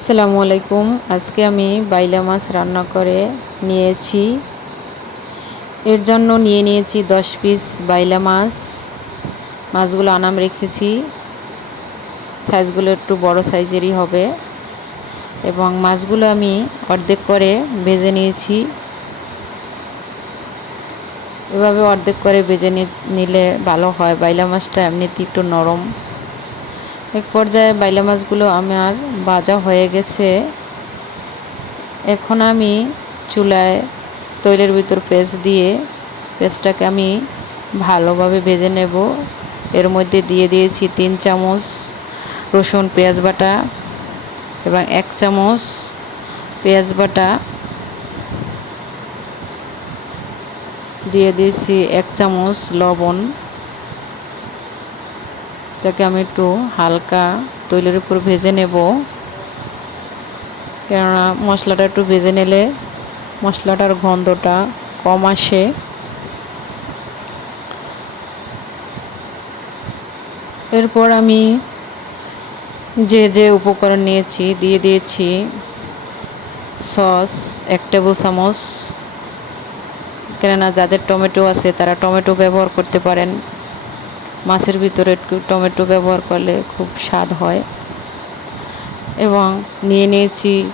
আসসালামু আলাইকুম। আজকে আমি বাইলা মাছ রান্না করে নিয়েছি। এর জন্য নিয়ে নিয়েছি দশ পিস বাইলা মাছ। মাছগুলো আনাম রেখেছি। সাইজগুলো একটু বড় সাইজেরই হবে। এবং মাছগুলো আমি অর্ধেক করে ভেজে নিয়েছি। এভাবে অর্ধেক করে ভেজে নিলে ভালো হয়। বাইলা মাছটা এমনিতে একটু নরম। এক পর্যায়ে বাইলা মাছগুলো আমার ভাজা হয়ে গেছে। এখন আমি চুলায় তৈলের ভিতর পেস্ট দিয়ে পেস্টটাকে আমি ভালোভাবে ভেজে নেব। এর মধ্যে দিয়ে দিয়েছি তিন চামচ রসুন পেঁয়াজ বাটা এবং এক চামচ পেঁয়াজ বাটা। দিয়ে দিয়েছি এক চামচ লবণ। এটাকে আমি একটু হালকা তৈলের উপর ভেজে নেব। কেননা মশলাটা একটু ভেজে নিলে মশলাটার গন্ধটা কম আসে। এরপর আমি যে যে উপকরণ নিয়েছি, দিয়ে দিয়েছি সস, এক টেবিল চামচ। কেননা যাদের টমেটো আছে তারা টমেটো ব্যবহার করতে পারেন। মাছের ভিতরে একটু টমেটো ব্যবহার করলে খুব স্বাদ হয়। এবং নিয়ে নিয়েছি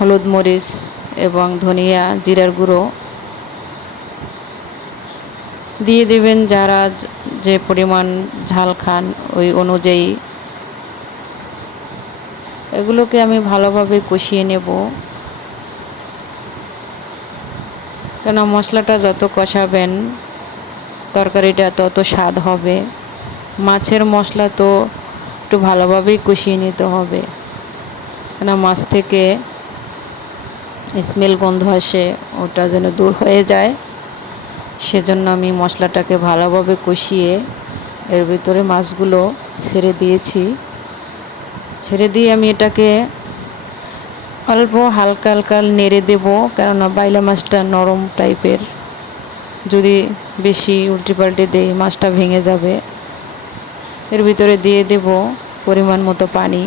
হলুদ মরিচ এবং ধনিয়া, জিরার গুঁড়ো। দিয়ে দেবেন যারা যে পরিমাণ ঝাল খান ওই অনুযায়ী। এগুলোকে আমি ভালোভাবে কষিয়ে নেব। কেন মশলাটা যত কষাবেন তরকারিটা তত স্বাদ হবে। মাছের মশলা তো একটু ভালোভাবেই কষিয়ে নিতে হবে। কেন মাছ থেকে স্মেল গন্ধ আসে, ওটা যেন দূর হয়ে যায়। সেজন্য আমি মশলাটাকে ভালোভাবে কষিয়ে এর ভিতরে মাছগুলো ছেড়ে দিয়েছি। ছেড়ে দিয়ে আমি এটাকে অল্প হালকা হালকা নেড়ে দেবো, কেননা বাইলা মাছটা নরম টাইপের যদি বেশি উল্টে পাল্টে দেই, মাছটা ভেঙে যাবে, এর ভিতরে দিয়ে দেব পরিমাণ মতো পানি।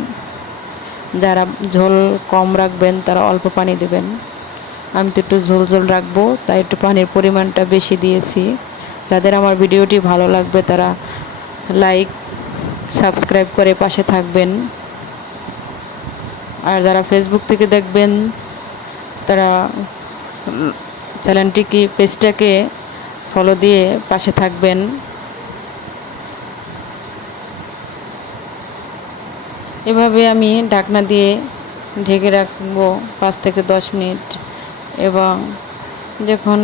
যারা ঝোল কম রাখবেন, তারা অল্প পানি দেবেন। আমি তো একটু ঝোল ঝোল রাখব, তাই একটু পানির পরিমাণটা বেশি দিয়েছি। যাদের আমার ভিডিওটি ভালো লাগবে, তারা লাইক, সাবস্ক্রাইব করে পাশে থাকবেন। আর যারা ফেসবুক থেকে দেখবেন, তারা চ্যানেলটিকে পেজটাকে ফলো দিয়ে পাশে থাকবেন। এভাবে আমি ঢাকনা দিয়ে ঢেকে রাখব পাঁচ থেকে দশ মিনিট এবং যখন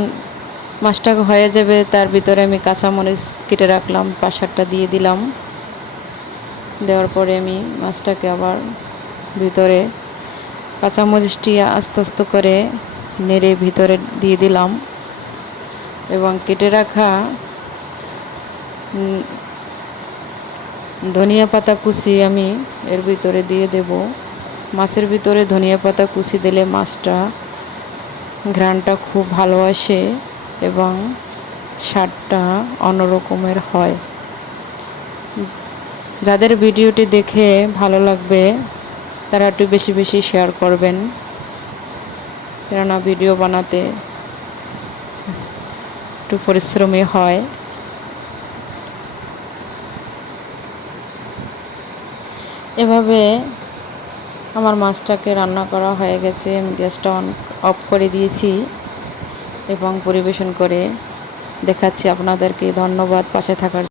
মাছটা হয়ে যাবে তার ভিতরে আমি কাঁচামরিচ কেটে রাখলাম পাশারটা দিয়ে দিলাম। দেওয়ার পরে আমি মাছটাকে আবার ভিতরে কাঁচামরিচটি আস্তে আস্তে করে নেড়ে ভিতরে দিয়ে দিলাম। এবং কেটে রাখা ধনিয়া পাতা কুচি আমি এর ভিতরে দিয়ে দেব। মাছের ভিতরে ধনিয়া পাতা কুচি দিলে মাছটা, ঘ্রাণটা খুব ভালো আসে এবং স্বাদটা অন্যরকমের হয়। যাদের ভিডিওটি দেখে ভালো লাগবে, তারা একটু বেশি বেশি শেয়ার করবেন। কেননা ভিডিও বানাতে একটু পরিশ্রমী হয়। এভাবে আমার মাছটাকে রান্না করা হয়ে গেছে। আমি গ্যাসটা অন, অফ করে দিয়েছি এবং পরিবেশন করে দেখাচ্ছি আপনাদেরকে। ধন্যবাদ পাশে থাকার